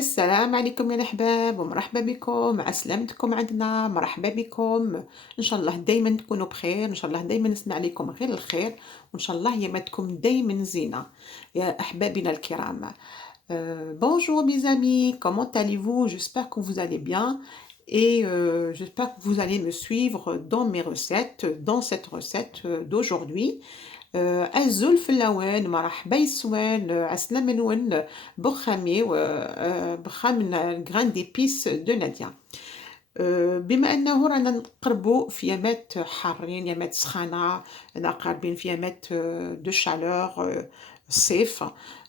السلام عليكم يا الأحباب ومرحبا بكم عسلامتكم عندنا مرحبا بكم إن شاء الله دايما تكونوا بخير إن شاء الله دايما نسمع لكم غير الخير وإن شاء الله يمتكم دايما زينة يا أحبابنا الكرام. Bonjour mes amis, comment allez-vous? J'espère que vous allez bien et j'espère que vous allez me suivre dans mes recettes, dans cette recette d'aujourd'hui. الزلف اللوان مرحبا يسوان عسلامة نون بخامي بخام الجران ديبيس دو نادية. بما أنه رانا نقربوا في يامات حارين يامات سخانة رانا قاربين في يامات دو chaleur الصيف.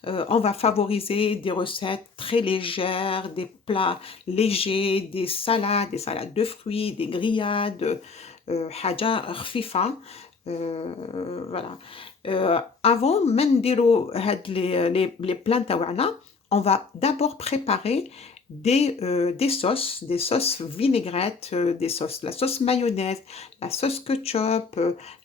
On va favoriser des recettes très légères, des plats légers, des salades de fruits, des grillades, حاجة خفيفة. Voilà. Avant ما نديرو هاد les plats تاوعنا, on va d'abord préparer des sauces vinaigrettes, des sauces, la sauce mayonnaise, la sauce ketchup,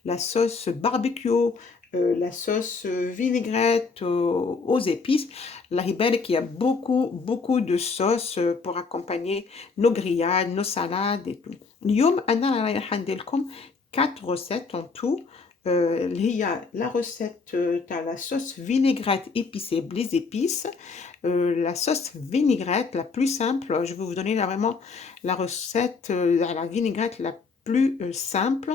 la sauce barbecue, la sauce vinaigrette aux épices. الله يبارك, il y a beaucoup de sauces pour accompagner nos grillades, nos salades et tout. اليوم أنا رايحة ندير لكم 4 recettes en tout. Il y a la recette de la sauce vinaigrette épicée, les épices. La sauce vinaigrette la plus simple, je vais vous donner là vraiment la recette la vinaigrette la plus simple.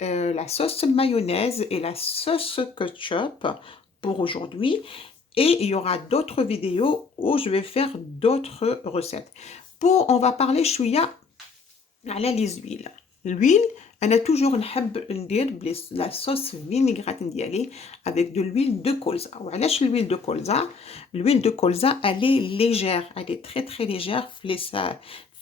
La sauce mayonnaise et la sauce ketchup pour aujourd'hui. Et il y aura d'autres vidéos où je vais faire d'autres recettes. On va parler chouïa على les huiles. L'huile, أنا toujours نحب ندير la sauce vinaigrette ديالي avec de l'huile de colza. وعلاش l'huile de colza? L'huile de colza, elle est légère, elle est très légère في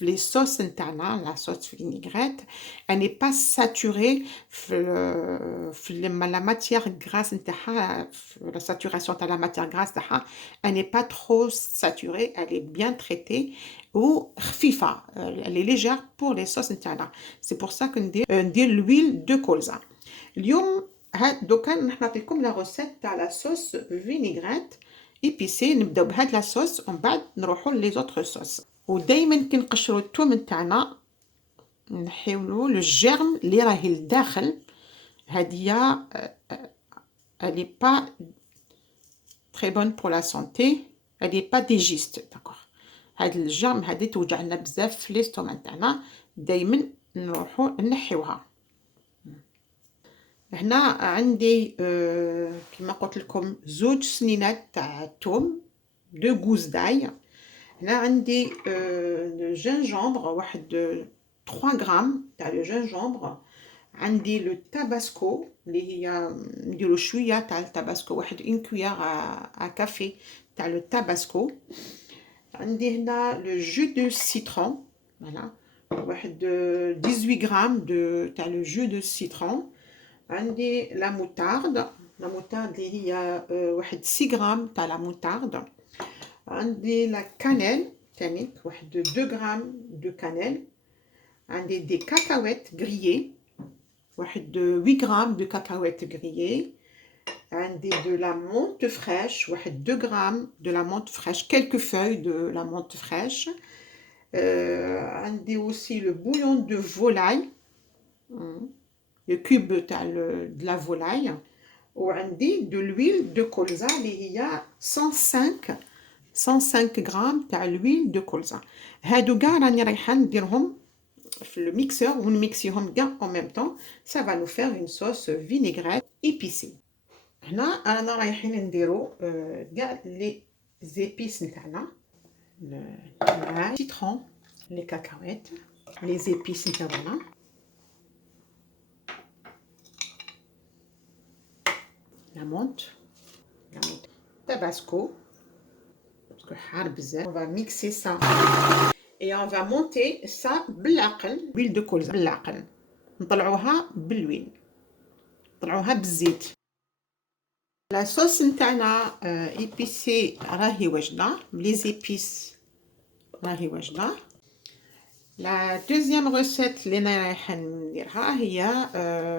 les sauces نتاعنا, la sauce vinaigrette, elle n'est pas saturée في la matière grasse نتاعها, la saturation تاع la matière grasse تاعها, elle n'est pas trop saturée, elle est bien traitée. Ou خفيفة, elle est légère pour les sauces نتاعنا. C'est pour ça que ندير l'huile de colza. اليوم دوكا نعطيكم la recette تاع la sauce vinaigrette épicée. نبداو بهاد la sauce ومن بعد نروحو les autres sauces. ودايما كي نقشرو الثوم نتاعنا نحيولو لو جيرم اللي راهي لداخل. هادية elle est pas très bonne pour la santé, elle est pas digeste, d'accord. هاد الجرم هادي توجعنا بزاف في ليستوما نتاعنا, دايما نروحو نحيوها. هنا عندي كما قلت لكم 2 سنينات تاع الثوم, 2 غوز داي. هنا عندي جينجومبر, واحد 3 غرام تاع الجينجومبر. عندي لو تاباسكو اللي هي نديرو شويه تاع التاباسكو, واحد 1 كويار ا كافي تاع لو تاباسكو. عندي هنا لو جو دو سيترون, فوالا, واحد 18 غرام تاع لو جو دو سيترون. عندي لا موتارد اللي هي واحد 6 غرام تاع لا موتارد. عندي لا كانيل تانيك, واحد 2 غرام دو كانيل. عندي دي كاكاوات غريي, واحد 8 غرام دو كاكاوات غريي. عندي de la menthe fraîche, واحد 2 غرام de la menthe fraîche, quelques feuilles de la menthe fraîche. عندي aussi le bouillon de volaille, le cube تاع de la volaille. وعندي de l'huile de colza اللي هي 105 غرام تاع l'huile de colza. هادو كاع راني رايحه نديرهم في الميكسور ونميكسيهم كاع en même temps. Ça va nous faire une sauce vinaigrette épicée. هنا رانا رايحين نديرو كاع لي زيبيس نتاعنا, السيترون, لي كاكاوات, لي زيبيس نتاعنا, لا مونت, تاباسكو باسكو حار بزاف. on va mixer ça et on va monter ça بالعقل. l'huile de colza بالعقل, نطلعوها بالويل, نطلعوها بالزيت. La sauce نتاعنا épicée راهي واجدة, les épices راهي واجدة. La deuxième recette اللي أنا رايحة نديرها هي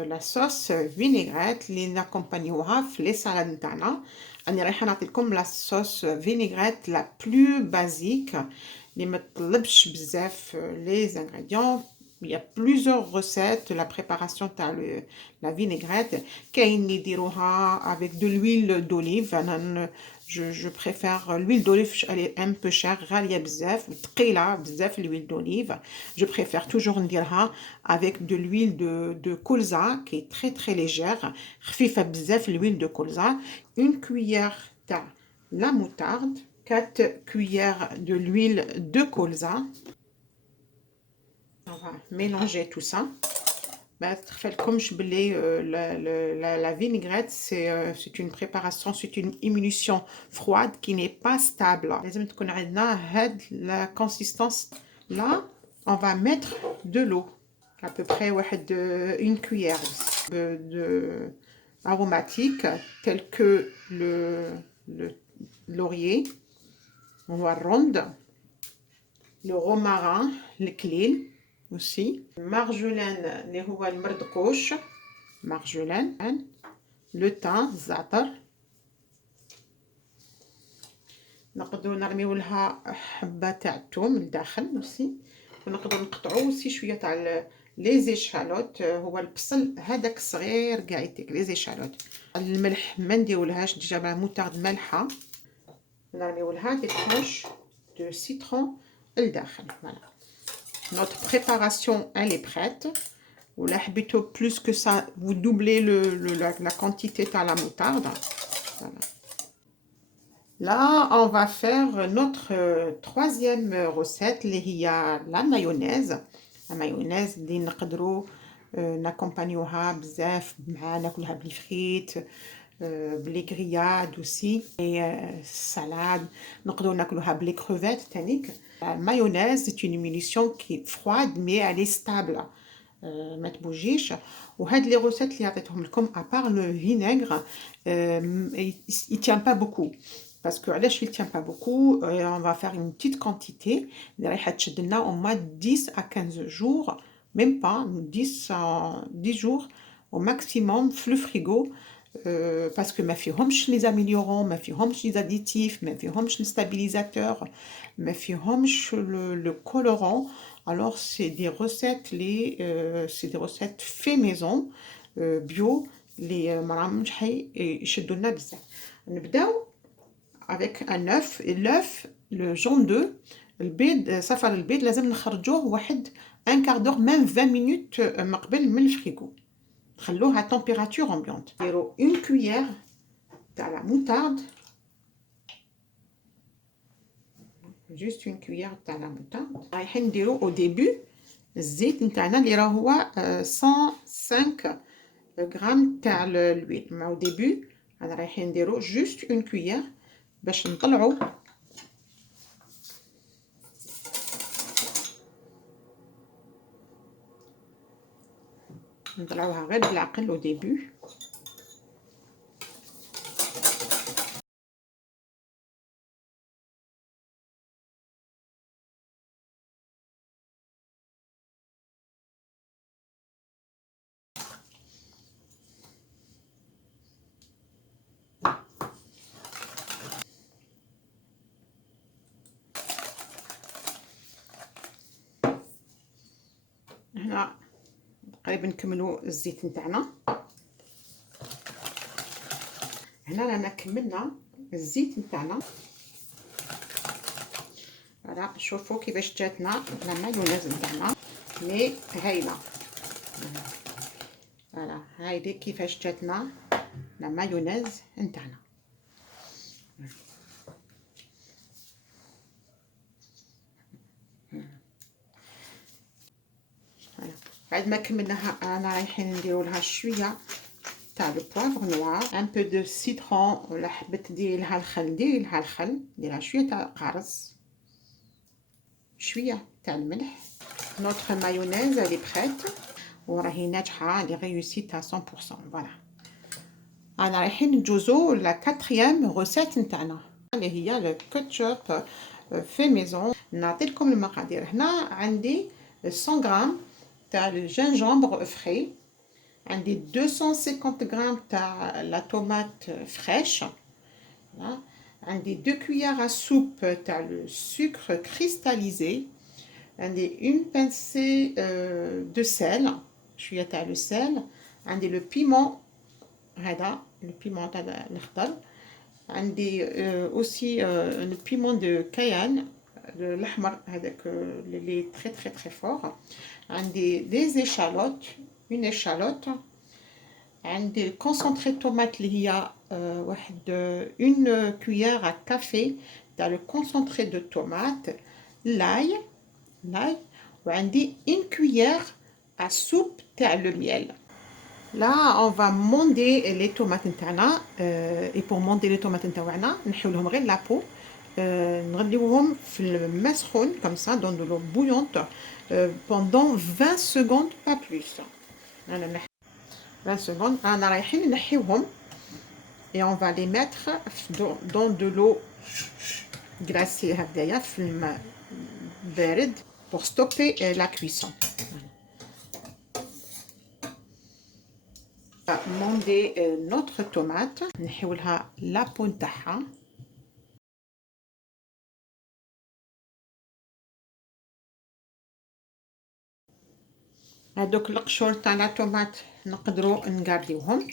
la sauce vinaigrette اللي نaccompagneوها في les salades نتاعنا. راني رايحه نعطيكم لا صوص فينيغريت لا بلو بازيك اللي ما تطلبش بزاف لي زانغريديون. Il y a plusieurs recettes de la préparation تاع la vinaigrette. كاين اللي يديروها avec de l'huile d'olive. انا je préfère l'huile d'olive, elle est un peu chère, غاليه بزاف, ثقيله بزاف l'huile d'olive. Je préfère toujours نديرها avec de l'huile de colza qui est très très légère, خفيفه بزاف l'huile de colza. Une cuillère تاع la moutarde, 4 cuillères de l'huile de colza. On va mélanger tout ça. ما تخفلكمش بلي la vinaigrette c'est une préparation, c'est une émulsion froide qui n'est pas stable. لازم تكون عندنا هاد la consistance. Là on va mettre de l'eau à peu près واحد une cuillère de aromatiques tels que le laurier, noix ronde, le romarin, le klil aussi, marjolaine اللي هو المردقوش, marjolaine, le thym, الزعتر. نقدروا نرميو لها حبه تاع الثوم لداخل aussi. ونقدروا نقطعوا aussi شويه تاع لي زيشالوت, هو البصل هذاك الصغير كاع يتيك لي زيشالوت. الملح ما نديرولهاش, ديجا مع موتارد مالحه. نرميو لها دي ترونش دو سيترون لداخل. فوالا notre préparation elle est prête. Ou là, plutôt plus que ça, vous doublez la quantité de la moutarde. Voilà. Là, on va faire notre troisième recette, il y a la mayonnaise. La mayonnaise, نaccompagnoها بزاف مع ناكلها بلي فريت, بلي grillades aussi, et salade. نقدروا ناكلوها بلي crevettes تانيك. La mayonnaise, c'est une émulsion qui est froide mais elle est stable. ما تبوجيش. وهاد لي روسيت اللي عطيتهم لكم ابار لو فينيغر il tient pas beaucoup parce que علاش il tient pas beaucoup, on va faire une petite quantité اللي رايحه تشد لنا au moins 10 à 15 jours, même pas 10 jours au maximum في الفريغو, parce que ما فيهمش لي زاميليورون, ما فيهمش لي زاديتيف, ما فيهمش لي ستابيليزاتور, ما فيهمش لو كولورون. Alors c'est des recettes c'est des recettes fait maison, bio, les مرامجحي يشدوا لنا بزاف. نبداو avec un œuf, et l'œuf le jaune d'œuf, البيض, صفر البيض لازم نخرجوه واحد un quart d'heure, même 20 minutes مقبل من الفريغو. نخلوه à température ambiante. نديرو une cuillère تاع la moutarde, juste une cuillère تاع la moutarde. رايحين نديرو au début الزيت نتاعنا اللي راه هو 105 غرام تاع الويل. مع au début انا رايحين نديرو juste une cuillère باش نطلعو نطلعوها غير بالعقل au début. هنا تقريبا نكملوا الزيت نتاعنا. هنا رانا كملنا الزيت نتاعنا. فوالا شوفوا كيفاش جاتنا لا مايونيز نتاعنا مي هايله. فوالا هايدي كيفاش جاتنا لا مايونيز نتاعنا. بعد ما كملناها انا رايحين نديرو لها شويه تاع لو بوافغ نوار, ان بو دو سيترون, ولا حبت ديري لها الخل ديري لها الخل, ديرها شويه تاع قرص, شويه تاع الملح. نوتر مايونيز اللي بريت وراهي ناجحه, اللي ريوسيت 100%. فوالا انا رايحين نجوزو لا كاتريام روسيت نتاعنا اللي هي لو كاتشوب في ميزون. نعطيكم المقادير. هنا عندي 100 غرام تاع الجينجومبر فري, عندي 250 غرام تاع لا طوماط فريش, Voilà. عندي 2 cuillères à soupe تاع le sucre cristallisé. عندي une pincée de sel, شوية تاع le sel. عندي le piment هذا le piment تاع الخضر. عندي aussi le piment de Cayenne الأحمر هذاك اللي très très très fort. عندي des échalotes, une échalote. عندي الكونسونتري tomate اللي هي واحد une cuillère à café تاع le concentré de tomate. l'ail وعندي une cuillère à soupe تاع le miel. Là on va monder les tomates نتاعنا et pour monder les tomates نتاعنا نحيو لهم غير la peau. نغليوهم في الماء سخون comme ça dans de l'eau bouillante pendant 20 secondes pas plus. أنا 20 secondes أنا رايحين نحيوهم et on va les mettre dans de l'eau glacée هكذايا في الماء بارد pour stopper la cuisson. On va monder notre tomate نحيو لها la peau نتاعها. هادوك القشور تاع لا طوماط نقدروا نغارديوهم.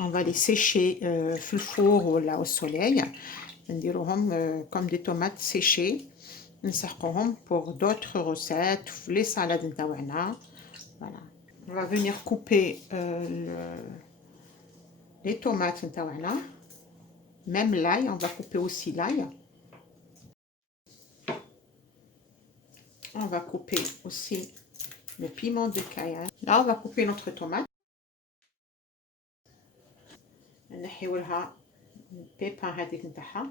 On va les sécher في الفور ولا au soleil. نديروهم comme des tomates séchées. نسحقوهم pour d'autres recettes في les salades نتاعنا. Voilà. On va venir couper les tomates نتاعنا. Même l'ail, on va couper aussi l'ail. On va couper aussi le piment de Cayenne. Là, on va couper notre tomate. نحيو لها البيبان هذيك نتاعها.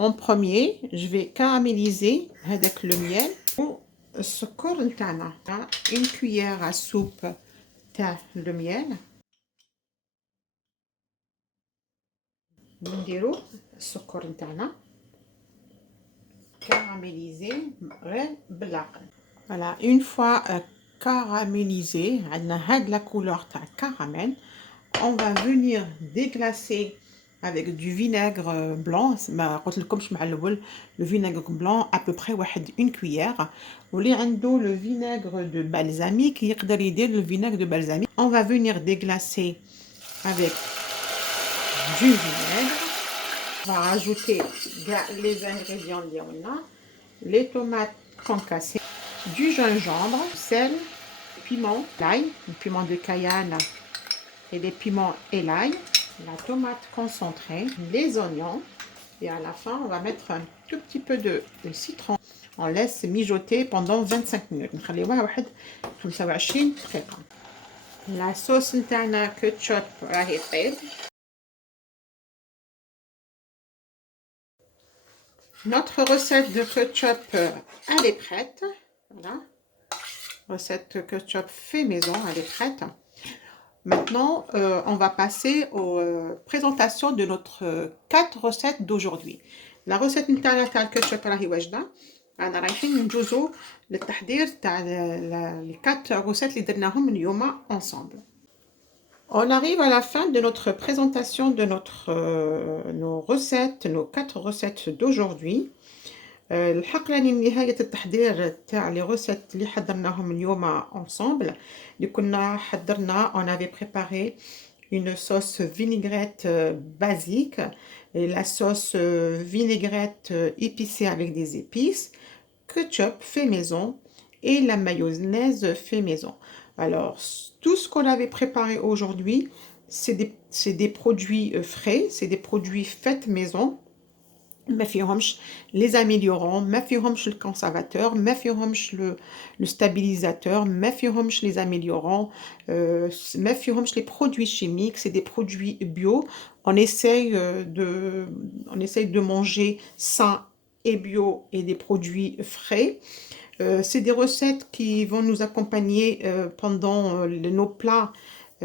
En premier, je vais caraméliser avec le miel والسكر نتاعنا. Une cuillère à soupe تاع le miel. نديرو السكر نتاعنا caramélisé غير بالعقل. Voilà, une fois caramélisé, عندنا هاد la couleur تاع caramel. On va venir déglacer avec du vinaigre blanc. ما قلت لكمش مع الاول le vinaigre blanc à peu près واحد une cuillère. واللي عنده le vinaigre de balsamique يقدر يدير le vinaigre de balsamique. On va venir déglacer avec du vinaigre. On va rajouter les ingrédients ديالنا. Les tomates concassées, du gingembre, sel, piment, l'ail, le piment de Cayenne et les piments et l'ail, la tomate concentrée, les oignons et à la fin on va mettre un tout petit peu de citron. On laisse mijoter pendant 25 minutes. نخليوها واحد 25 دقيقة. La sauce نتاعنا كاتشوب راهي طيب. Notre recette de ketchup, elle est prête. Voilà. Recette ketchup fait maison, elle est prête. Maintenant, on va passer aux présentations de notre 4 recettes d'aujourd'hui. La recette نتاعنا تاع الكاتشوب راهي واجدة. أنا رايحين نجوزو للتحضير تاع les 4 recettes اللي درناهم اليوم ensemble. On arrive à la fin de notre présentation de nos recettes, nos 4 recettes d'aujourd'hui. الحق راني نهاية التحضير تاع les recettes اللي حضرناهم اليوم ensemble. اللي كنا حضرنا, on avait préparé une sauce vinaigrette basique, et la sauce vinaigrette épicée avec des épices, ketchup fait maison et la mayonnaise fait maison. Alors, tout ce qu'on avait préparé aujourd'hui, c'est des produits frais, c'est des produits faits maison. ما فيهمش les améliorants, ما فيهمش le conservateur, ما فيهمش le stabilisateur, ما فيهمش les améliorants, ما فيهمش les produits chimiques, c'est des produits bio. On essaye de manger sain et bio et des produits frais. C'est des recettes qui vont nous accompagner pendant nos plats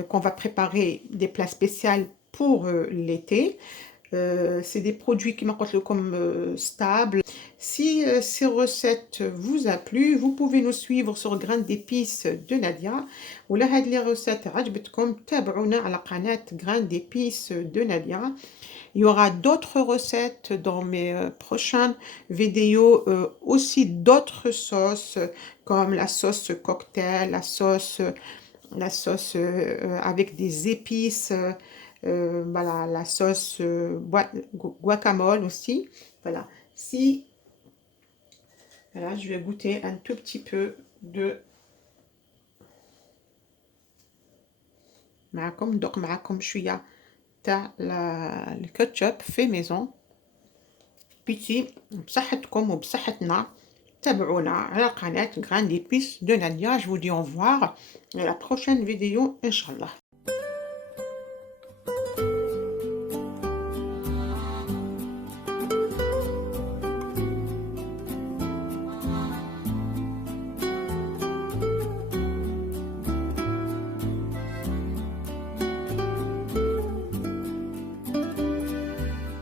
qu'on va préparer des plats spéciaux pour l'été. C'est des produits qui m'apportent comme stables. Si ces recettes vous a plu, vous pouvez nous suivre sur Grain d'épices de Nadia. ولا هاد les recettes عجبتكم تابعونا على قناة Grain d'épices de Nadia. Il y aura d'autres recettes dans mes prochaines vidéos, aussi d'autres sauces comme la sauce cocktail, la sauce avec des épices, voilà, la sauce guacamole aussi. Voilà. Si, voilà, je vais goûter un tout petit peu de معكم ندوق معكم شوية تاع الكاتشب في ميزون. بيتي بصحتكم وبصحتنا تابعونا على قناة Grain d'épices de Nadia. Je vous dis au revoir et à la prochaine vidéo إن شاء الله.